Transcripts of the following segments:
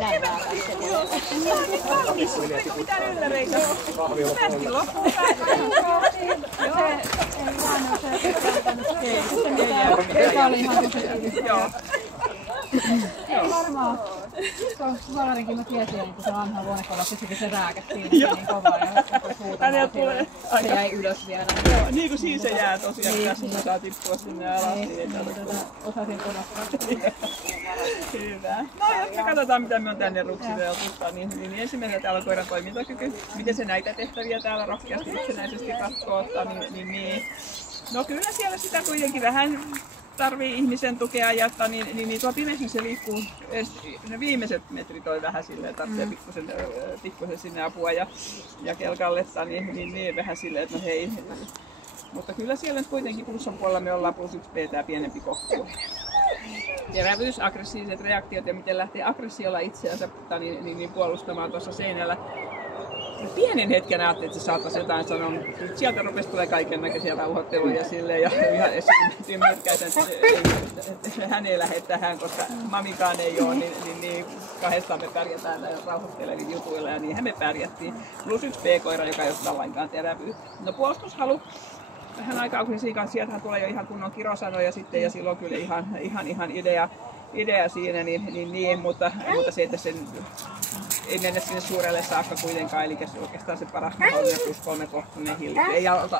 lämpää tässä. Valmis, eikö mitään ylläreitä? Päästiin loppuun. Tämä oli ihan positiivista. Ei varmaan. Valarinkin mä tiesin, että se vanha huonekalassa sitten se rääkättiin niin kovaa ja suutamaan sille. Se jäi ylös vielä. Joo, niin kuin siinä se jää tosiaan. Tässä saa tippua sinne alas. Osasin unohtaa. Hyvä. No jos me katsotaan mitä me on tänne ruksiteltu, niin ensimmäinen täällä on koiran toimintakyky. Miten se näitä tehtäviä täällä rohkeasti itsenäisesti katsoo ottaa, niin. No kyllä siellä sitä kuitenkin vähän tarvii ihmisen tukea ja niin tuo pimeässä se liikkuu, ne viimeiset metrit on vähän silleen, tarvitsee pikkusen sinne apua ja kelkalletta, niin vähän silleen, että no hei. Mutta kyllä siellä nyt kuitenkin plussan puolella me ollaan +1 tää pienempi kohtuullinen. Terävyys, aggressiiviset reaktiot ja miten lähtee aggressiolla itseänsä niin puolustamaan tuossa seinällä. Pienen hetken ajattelin, että se saattaisi jotain sanoa, mutta sieltä rupesi tulee kaiken näköisiä rauhoitteluja silleen ja ihan ymmärkäisen, että hän ei lähde tähän, koska mamikaan ei ole, niin kahdestaan me pärjätään näillä rauhoittelevilla jutuilla ja niinhän me pärjättiin. +1 B-koira, joka ei ole lainkaan terävyyttä. No puolustushalu. Vähän aikaa kun siinä kanssa, sieltähän tulee jo ihan kunnon kirosanoja sitten ja silloin kyllä ihan idea siinä, mutta se, että sen ei mennä sinne suurelle saakka kuitenkaan, eli se oikeastaan se paras mahdollinen +3 kohtuinen hilli. Ei auta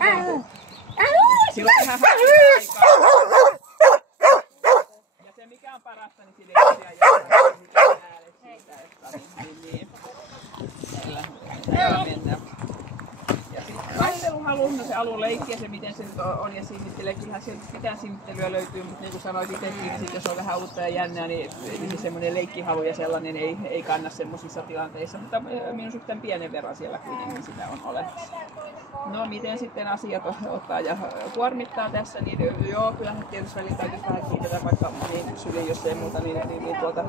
silloin vähän aikaa. Ja se mikä on parasta, niin sille ei tosiaan jää mitään äänet siitä, että mennään. Ja sitten taisteluhalu, no se alun leikki ja se miten se nyt on ja sinnittelee. Kyllähän sieltä mitään sinnittelyä löytyy, mutta niin kuin sanoit itsekin, niin sit jos on vähän uutta ja jännää, niin semmoinen leikkihalu ja sellainen ei kanna semmoisissa tilanteissa. Mutta minun suhteen pienen verran siellä kuitenkin sitä on olemassa. No miten sitten asiat ottaa ja kuormittaa tässä, niin joo, kyllähän tietysti välillä täytyisi vähän kiitetä vaikka niin syliin, jos ei muuta, niin tuolta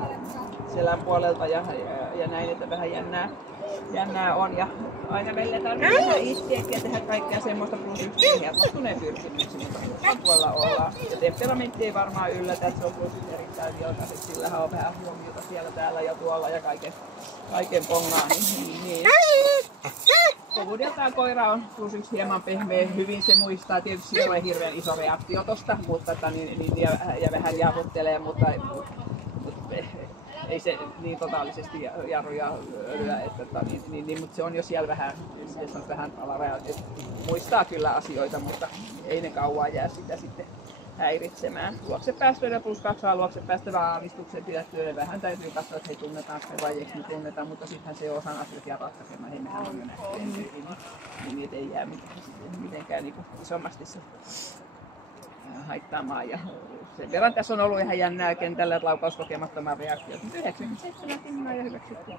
selän puolelta ja näin, että vähän jännää on ja aina välillä tarvitsee tehdä itseäkin ja tehdä kaikkea semmoista +1 helpottuneen pyrkimyksen, mutta puolella ollaan. Ja temperamentti ei varmaan yllätä, että se on +1 erittäin vilkaiset, sillähän on vähän huomiota siellä, täällä ja tuolla ja kaiken pongaa. Niin. Kovuudeltaan koira on +1 hieman pehmeä, hyvin se muistaa, tietysti se on hirveän iso reaktio tosta, mutta ja vähän jarruttelee, mutta ei se niin totaalisesti jarruja lyö, mutta se on jo siellä vähän alarajalla. Muistaa kyllä asioita, mutta ei ne kauan jää sitä sitten häiritsemään. Luoksepäästöiden +2 luoksepäästöiden aavistuksen pidättyölle vähän täytyy katsoa, että hei tunnetaan se vai eikö me tunnetaan, mutta sittenhän se on osan asiat jää ratkaisemaan, hei mehän on jo nähty, niin ei jää mitenkään niin isommasti se haittaamaan. Ja sen verran tässä on ollut ihan jännää kentällä, että laukauskokemattoman reaktiot, mutta 97 pinnaa ja hyväksytty.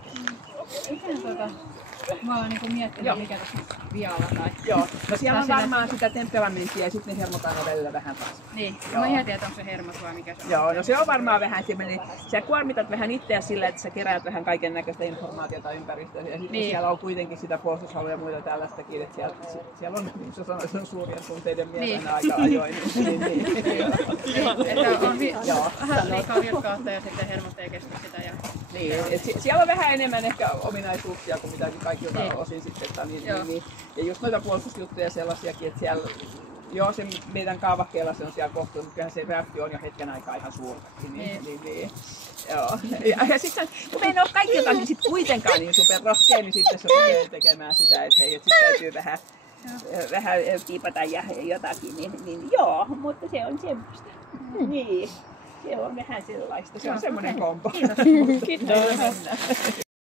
Mä oon niinku miettinyt, mikä tässä on vialla tai... Joo, no siellä on varmaan sitä temperamenttia ja sitten ne hermotaan välillä vähän taas. Niin, mä mietin, että onko se hermos vai mikä se on. Joo, no se on varmaan vähän semmoinen, sä kuormitat vähän itseä sillä, että sä keräät vähän kaiken näköistä informaatiota ympäristöön ja sitten siellä on kuitenkin sitä puolustushalua ja muita tällaistakin, että siellä on, niin sä sanoit, on suurien tunteiden mieltä aika ajoin. Että on vähän liikaa virkkautta ja sitten hermot ei kestä sitä. Niin, siellä on vähän enemmän ehkä ominaisuuksia kuin mitä kaikilta osin sitten. Ja just noita puolustusjuttuja sellaisiakin, että siellä joo, se meidän kaavakkeella se on siellä kohtuun, mutta kyllähän se reaktio on jo hetken aikaa ihan suurtakin. Niin. Joo. Ja sitten kun me ei ole kaikilta niin sit kuitenkaan niin superrohkea, niin sitten se rupeaa tekemään sitä, että hei, että täytyy vähän piipata ja jotakin, niin joo, mutta se on semmoista. Niin, se on vähän sellaista. Se on semmoinen kompo. Kiitos.